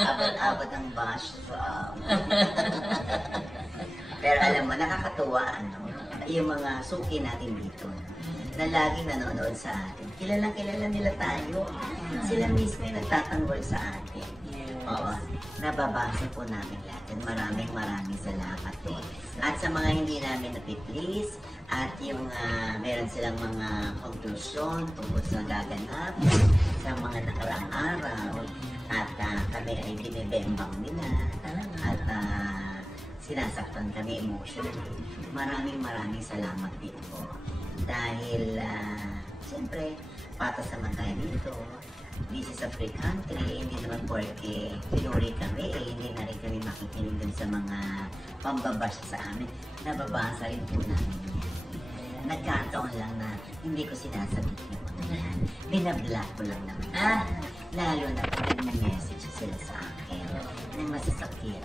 Abot-abot ang bash sa Pero alam mo, nakakatuwa, yung mga suki natin dito na laging nanonood sa atin. Kilalang kilala nila tayo. Sila mismo yung nagtatanggol sa atin. Oo, nababasa po namin lahat. Maraming salamat po. At sa mga hindi namin napiplease, at yung meron silang mga konklusyon tungkol sa gaganap sa mga nakaraang araw, at kami ay binibembang nila, at sinasaktan kami emotionally. Maraming salamat din po. Dahil, siyempre, patas naman tayo dito. This is a free country, hindi naman porque pinuri kami, hindi na rin kami makikinig din sa mga pambabash sa amin. Nababasa rin po namin yan. Nagkataon lang na hindi ko sinasagot yung mga yan. Binablock ko lang naman. Lalo na pag nag-message sila sa akin ng masasakit.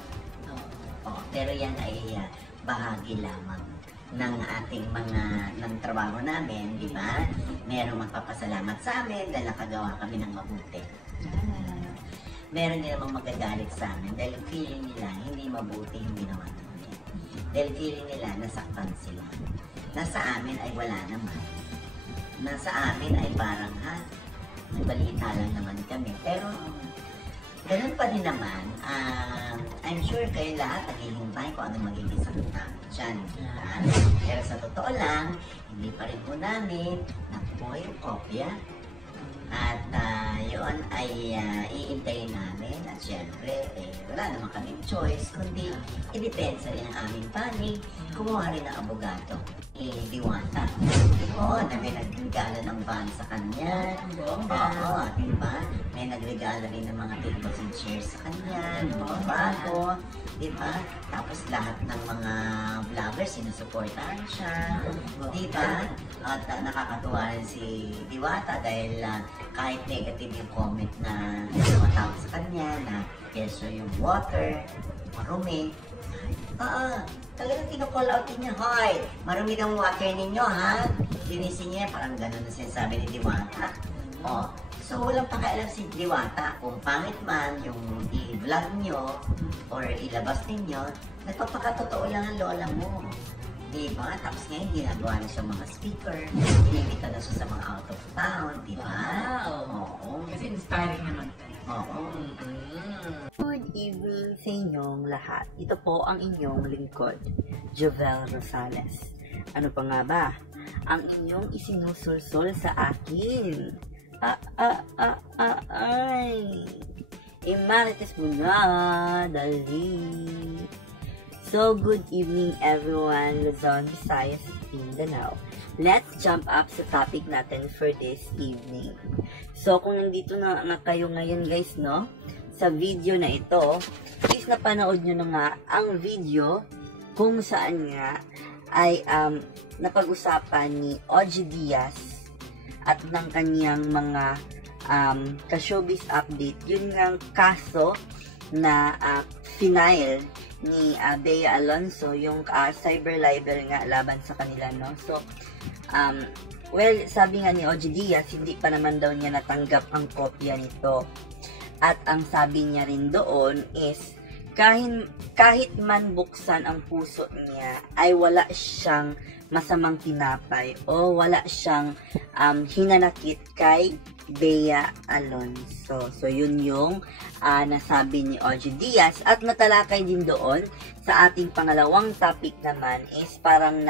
Pero yan ay bahagi lamang ng ating ng trabaho namin, di ba? Merong magpapasalamat sa amin dahil nakagawa kami ng mabuti. Meron din namang magagalit sa amin dahil feeling nila hindi mabuti yung ginawa namin. Dahil feeling nila nasaktan sila. Nasa amin ay wala naman. Nasa amin ay parang may balita lang naman kami. Pero ganun pa din naman, I'm sure kayo lahat naghihintay kung anong magiging sagot namin dyan. Pero sa totoo lang, hindi pa rin po namin nakuha yung kopya. At yun ay iintayin namin. At syempre, wala naman kaming choice, kundi i-depensa rin ang aming panig. Kumuha rin ng abogado. Diwata. Oo, na may nagregalo ng van sa kanya. Oo, diba? May nagregalo rin ng mga tables and chairs sa kanya, ng mga bago. Diba? Tapos lahat ng mga vloggers, sinusuportahan siya. Diba? At nakakatuwa rin si Diwata dahil kahit negative yung comment na tumatawag sa kanya na keso yung water, marumi. Talagang kino-call out niya, hoy, marumi ng water ninyo, ha? Linisin niya, parang gano'n na sinasabi ni Diwata. So walang pakialam si Diwata kung pangit man yung i-vlog nyo or ilabas ninyo, nagpapakatotoo lang ang lola mo. Diba? Tapos ngayon, ginagawa na siya mga speaker, inimita na siya sa mga out of town, diba? Wow! Kasi inspiring naman tayo. Good evening sa inyong lahat. Ito po ang inyong lingkod, Jovel Rosales. Ano pa nga ba? Ang inyong isinusulsul sa akin. Imarites muna, dali. So, good evening everyone, Luzon, Visayas, Mindanao. Let's jump up sa topic natin for this evening. So, kung nandito na kayo ngayon guys, no? Sa video na ito, is napanood nyo na nga ang video kung saan nga ay napag-usapan ni OG Diaz at ng kanyang mga ka-showbiz update. Yun nga kaso na final ni Bea Alonzo, yung cyber libel nga laban sa kanila, no? So, well, sabi nga ni OG Diaz, hindi pa naman daw niya natanggap ang kopya nito. At ang sabi niya rin doon is, kahit man buksan ang puso niya, ay wala siyang masamang tinapay o wala siyang hinanakit kay Bea Alonzo. So, yun yung nasabi ni OG Diaz. At natalakay din doon sa ating pangalawang topic naman is parang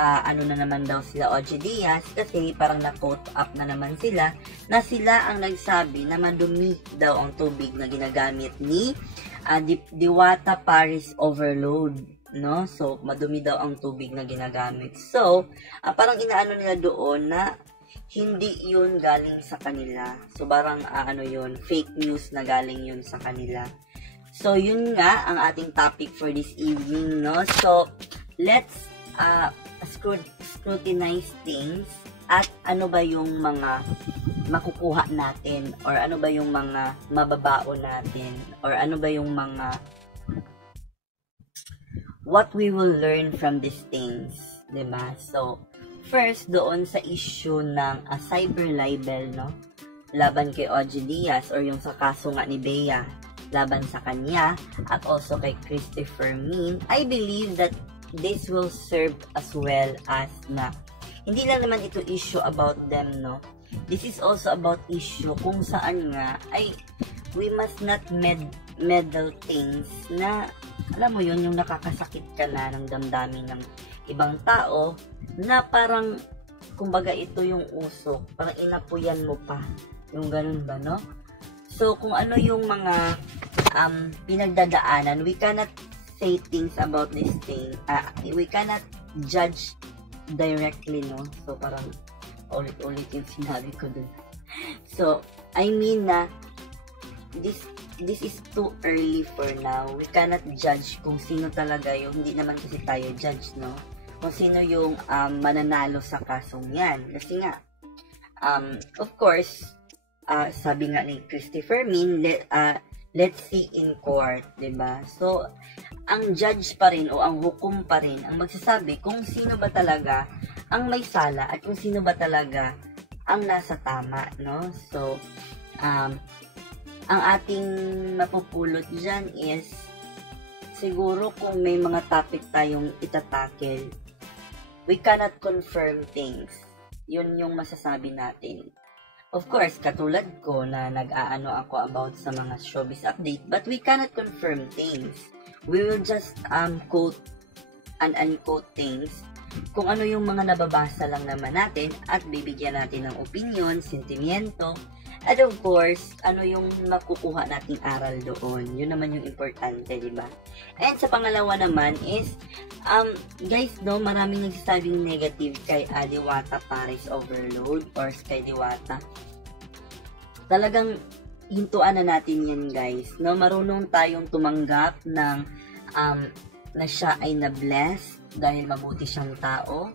ano na naman daw sila OG Diaz kasi parang na-quote up na naman sila na sila ang nagsabi na madumi daw ang tubig na ginagamit ni Diwata Paris Overload, no? So, madumi daw ang tubig na ginagamit. So, parang inaano nila doon na hindi yun galing sa kanila. So, parang yun, fake news na galing yun sa kanila. So, yun nga ang ating topic for this evening, no? So, let's scrutinize things at ano ba yung mga makukuha natin or ano ba yung mga mababao natin or ano ba yung mga what we will learn from these things, diba? So, first, doon sa issue ng cyber libel, no? Laban kay OG Diaz or yung sa kaso nga ni Bea. laban sa kanya at also kay Christopher Min, I believe that this will serve as well as na hindi lang naman ito issue about them, no? This is also about issue kung saan nga ay we must not meddle things na, alam mo yun, yung nakakasakit ka na ng damdamin ng ibang tao na parang, kumbaga ito yung usok, parang inapuyan mo pa. Yung ganun ba, no? So, kung ano yung mga pinagdadaanan, we cannot say things about this thing. We cannot judge directly, no? So, parang ulit-ulit yung sinabi ko dun. So, I mean na this is too early for now. We cannot judge kung sino talaga yung, hindi naman kasi tayo judge, no? Kung sino yung mananalo sa kasong yan. Kasi nga, of course, sabi nga ni Christopher Min, let's see in court, diba? So, ang judge pa rin o ang hukom pa rin ang magsasabi kung sino ba talaga ang may sala at kung sino ba talaga ang nasa tama, no? So, ang ating mapupulot dyan is siguro kung may mga topic tayong itatakel, we cannot confirm things. Yun yung masasabi natin. Of course, katulad ko na nag-aano ako about sa mga showbiz update, but we cannot confirm things. We will just quote and unquote things kung ano yung mga nababasa lang naman natin at bibigyan natin ng opinion, sentimiento, at of course, ano yung makukuha nating aral doon. Yun naman yung importante, di ba? And sa pangalawa naman is, guys, no, maraming nagsasabing negative kay Diwata Paris Overload or kay Diwata. Talagang hintuan na natin yan, guys. No, marunong tayong tumanggap ng na siya ay na-bless dahil mabuti siyang tao.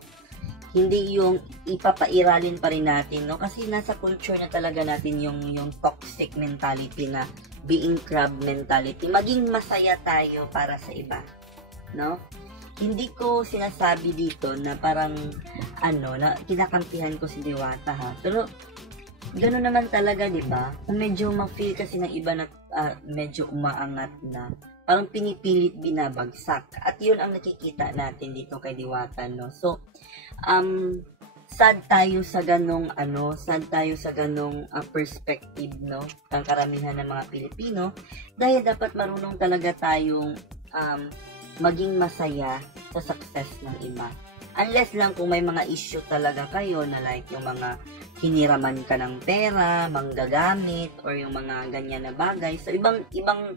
Hindi yung ipapairalin pa rin natin, no? Kasi nasa culture na talaga natin yung toxic mentality na being crab mentality. Maging masaya tayo para sa iba, no? Hindi ko sinasabi dito na parang, na kinakampihan ko si Diwata, ha? Pero, gano'n naman talaga, di ba? Kung medyo ma-feel kasi ng iba na medyo umaangat na, parang pinipilit binabagsak. At yun ang nakikita natin dito kay Diwata, no? So, sad tayo sa ganong perspective, no? Ang karamihan ng mga Pilipino, dahil dapat marunong talaga tayong maging masaya sa success ng iba. Unless lang kung may mga issue talaga kayo na like yung mga hiniraman ka ng pera, manggagamit, or yung mga ganyan na bagay. So, ibang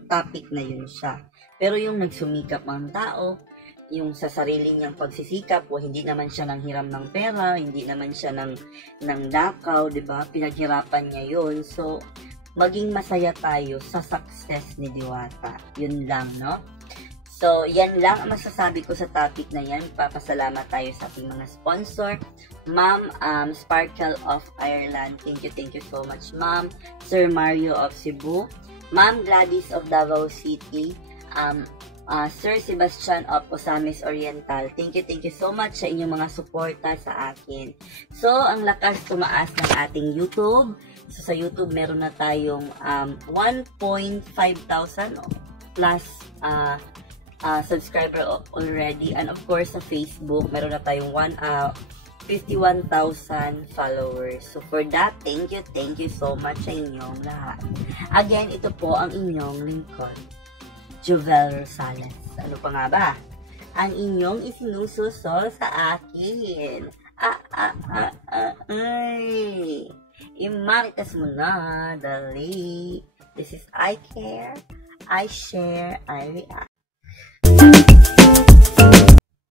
topic na yun siya. Pero yung nagsumikap ang tao, yung sa sarili niyang pagsisikap, o hindi naman siya nang hiram ng pera, hindi naman siya nang dakaw, diba? Pinaghirapan niya yun. So, maging masaya tayo sa success ni Diwata. Yun lang, no? So, yan lang ang masasabi ko sa topic na yan. Papasalamat tayo sa ating mga sponsor. Ma'am Sparkle of Ireland, thank you so much, Ma'am. Sir Mario of Cebu, Ma'am Gladys of Davao City, Sir Sebastian of Osamis Oriental, thank you so much sa inyong mga suporta sa akin. So, ang lakas tumaas ng ating YouTube. So, sa YouTube, meron na tayong 1.5 thousand plus subscriber already. And of course, sa Facebook, meron na tayong 51,000 followers. So, for that, thank you so much sa inyong lahat. Again, ito po ang inyong lingkod, Jovel Rosales. Ano pa nga ba? Ang inyong isinususo sa akin. Imaritas mo na, dali. This is I Care, I Share, I React.